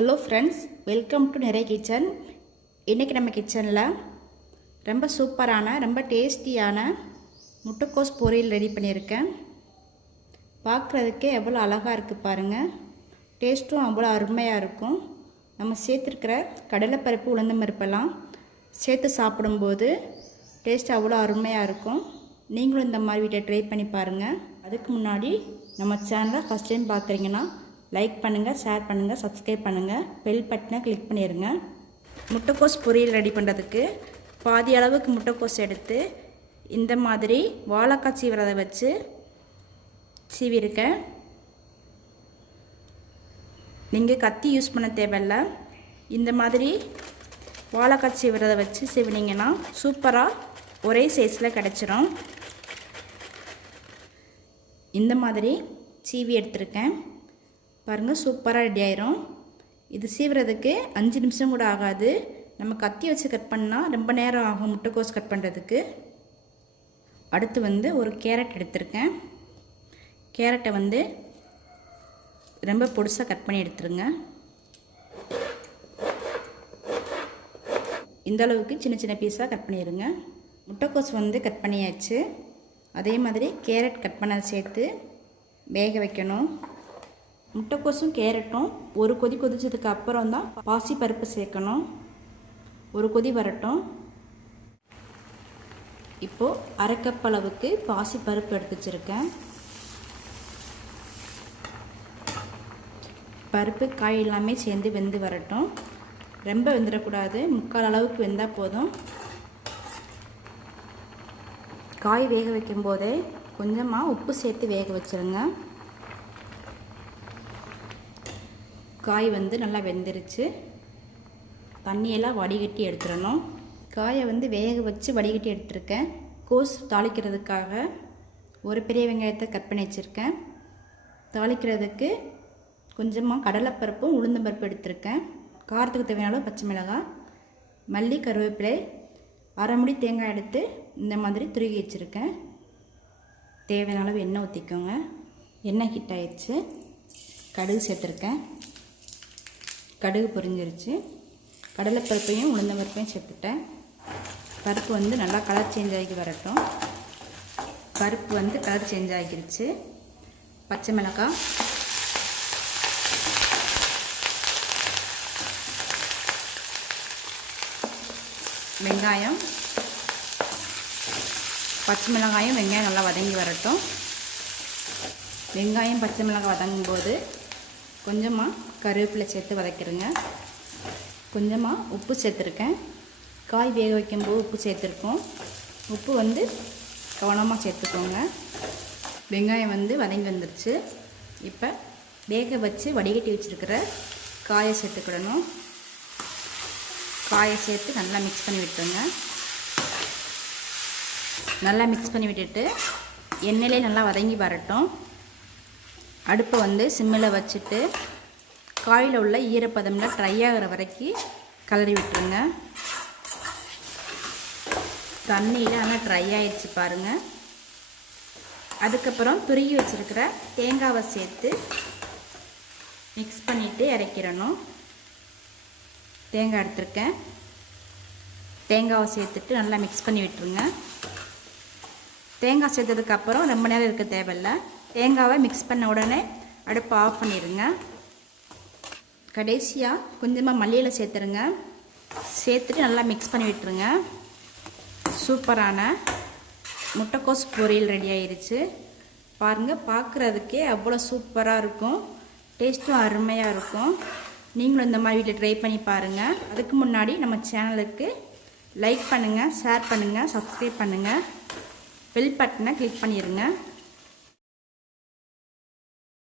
Hello friends, welcome to நிறைய kitchen. இன்றைக்கி நம்ம கிச்சனில் ரொம்ப சூப்பரான ரொம்ப டேஸ்டியான முட்டைக்கோஸ் பொரியல் ரெடி பண்ணியிருக்கேன். பார்க்குறதுக்கே எவ்வளோ அழகாக இருக்குது பாருங்கள். டேஸ்ட்டும் அவ்வளோ அருமையாக இருக்கும். நம்ம சேர்த்துருக்கிற கடலைப்பருப்பு உளுந்தம்பருப்பெல்லாம் சேர்த்து சாப்பிடும்போது டேஸ்ட் அவ்வளோ அருமையாக இருக்கும். நீங்களும் இந்த மாதிரி வீட்டை ட்ரை பண்ணி பாருங்கள். அதுக்கு முன்னாடி நம்ம சேனலை ஃபஸ்ட் டைம் பார்க்குறீங்கன்னா லைக் பண்ணுங்கள், ஷேர் பண்ணுங்கள், சப்ஸ்கிரைப் பண்ணுங்கள், பெல் பட்டனை கிளிக் பண்ணிடுங்க. முட்டைக்கோஸ் பொரியல் ரெடி பண்ணுறதுக்கு பாதி அளவுக்கு முட்டைக்கோஸ் எடுத்து இந்த மாதிரி வாழைக்காய் சீவிரதை வச்சு சீவிருக்கேன். நீங்கள் கத்தி யூஸ் பண்ண தேவையில்லை. இந்த மாதிரி வாழைக்காய் சீவிரதை வச்சு சீவினீங்கன்னா சூப்பராக ஒரே சைஸில் கிடச்சிரும். இந்த மாதிரி சீவி எடுத்துருக்கேன் பாருங்கள், சூப்பராக ரெடி ஆயிரும். இது சீவுறதுக்கு 5 நிமிஷம் கூட ஆகாது. நம்ம கத்தி வச்சு கட் பண்ணால் ரொம்ப நேரம் ஆகும் முட்டைக்கோஸ் கட் பண்ணுறதுக்கு. அடுத்து ஒரு கேரட் எடுத்திருக்கேன். கேரட்டை ரொம்ப பொடிசாக கட் பண்ணி எடுத்துருங்க. இந்த அளவுக்கு சின்ன சின்ன பீஸாக கட் பண்ணிடுங்க. முட்டைக்கோஸ் கட் பண்ணியாச்சு. அதே மாதிரி கேரட் கட் பண்ண சேர்த்து வேக வைக்கணும். முட்டைக்கோஸும் கேரட்டும் ஒரு கொதி கொதிச்சதுக்கு அப்புறம் தான் பாசி பருப்பு சேர்க்கணும். ஒரு கொதி வரட்டும். இப்போது அரை கப் அளவுக்கு பாசி பருப்பு எடுத்து வச்சுருக்கேன். பருப்பு காய் எல்லாமே சேர்ந்து வெந்து வரட்டும். ரொம்ப வெந்துடக்கூடாது, முக்கால் அளவுக்கு வெந்தால் போதும். காய் வேக வைக்கும் போதே கொஞ்சமாக உப்பு சேர்த்து வேக வச்சுருங்க. காய் நல்லா வெந்துருச்சு. தண்ணியெல்லாம் வடிகட்டி எடுத்துடணும். காயை வேக வச்சு வடிகட்டி எடுத்துருக்கேன். கோஸ் தாளிக்கிறதுக்காக ஒரு பெரிய வெங்காயத்தை கட் பண்ணி வச்சுருக்கேன். தாளிக்கிறதுக்கு கொஞ்சமாக கடலைப்பருப்பும் உளுந்தம்பருப்பு எடுத்திருக்கேன். காரத்துக்கு தேவையான பச்சை மிளகாய், மல்லி, கருவேப்பிலை, அரை முடி தேங்காய் எடுத்து இந்த மாதிரி துருகி வச்சுருக்கேன். தேவையான அளவு எண்ணெய் ஊற்றிக்கோங்க. எண்ணெய் ஹீட் ஆயிடுச்சு. கடுகு சேர்த்துருக்கேன். கடுகு பொரிஞ்சிருச்சு. கடலைப்பருப்பையும் உளுந்தம்பருப்பையும் சேர்த்துட்டேன். பருப்பு நல்லா கலர் சேஞ்ச் ஆகி வரட்டும். பருப்பு கலர் சேஞ்ச் ஆகிருச்சு. பச்சை மிளகாய், வெங்காயம், பச்சை மிளகாயும் வெங்காயம் நல்லா வதங்கி வரட்டும். வெங்காயம் பச்சை மிளகாய் வதங்கும்போது கொஞ்சமாக கருவேப்பிலை சேர்த்து வதக்கிடுங்க. கொஞ்சமாக உப்பு சேர்த்துருக்கேன். காய் வேக வைக்கும்போது உப்பு சேர்த்துருக்கோம். உப்பு கவனமாக சேர்த்துக்கோங்க. வெங்காயம் வதங்கி வந்துருச்சு. இப்போ வேக வச்சு வடிகட்டி வச்சுருக்கிற காயை சேர்த்துக்கிடணும். காயை சேர்த்து நல்லா மிக்ஸ் பண்ணி விட்டுருங்க. நல்லா மிக்ஸ் பண்ணி விட்டுட்டு எண்ணெயிலே நல்லா வதங்கி வரட்டும். அடுப்பை சிம்மில் வச்சுட்டு காயில் உள்ள ஈரப்பதம்லாம் ட்ரை ஆகிற வரைக்கும் கலரி விட்டுருங்க. தண்ணியில் ஆனால் ட்ரை ஆகிடுச்சு பாருங்கள். அதுக்கப்புறம் துருகி வச்சுருக்கிற தேங்காவை சேர்த்து மிக்ஸ் பண்ணிவிட்டு இறக்கிடணும். தேங்காய் எடுத்துருக்கேன். தேங்காவை சேர்த்துட்டு நல்லா மிக்ஸ் பண்ணி விட்டுருங்க. தேங்காய் சேர்த்ததுக்கப்புறம் ரொம்ப நேரம் இருக்க தேவையில்லை. தேங்காவை மிக்ஸ் பண்ண உடனே அடுப்பை ஆஃப் பண்ணிடுங்க. கடைசியாக கொஞ்சமாக மல்லியில் சேர்த்துருங்க. சேர்த்துட்டு நல்லா மிக்ஸ் பண்ணி விட்டுருங்க. சூப்பரான முட்டைக்கோஸ் பொரியல் ரெடி ஆயிடுச்சு பாருங்கள். பார்க்குறதுக்கே அவ்வளோ சூப்பராக இருக்கும். டேஸ்ட்டும் அருமையாக இருக்கும். நீங்களும் இந்த மாதிரி வீட்டில் ட்ரை பண்ணி பாருங்கள். அதுக்கு முன்னாடி நம்ம சேனலுக்கு லைக் பண்ணுங்கள், ஷேர் பண்ணுங்கள், சப்ஸ்கிரைப் பண்ணுங்கள், பெல் பட்டனை கிளிக் பண்ணிடுங்க.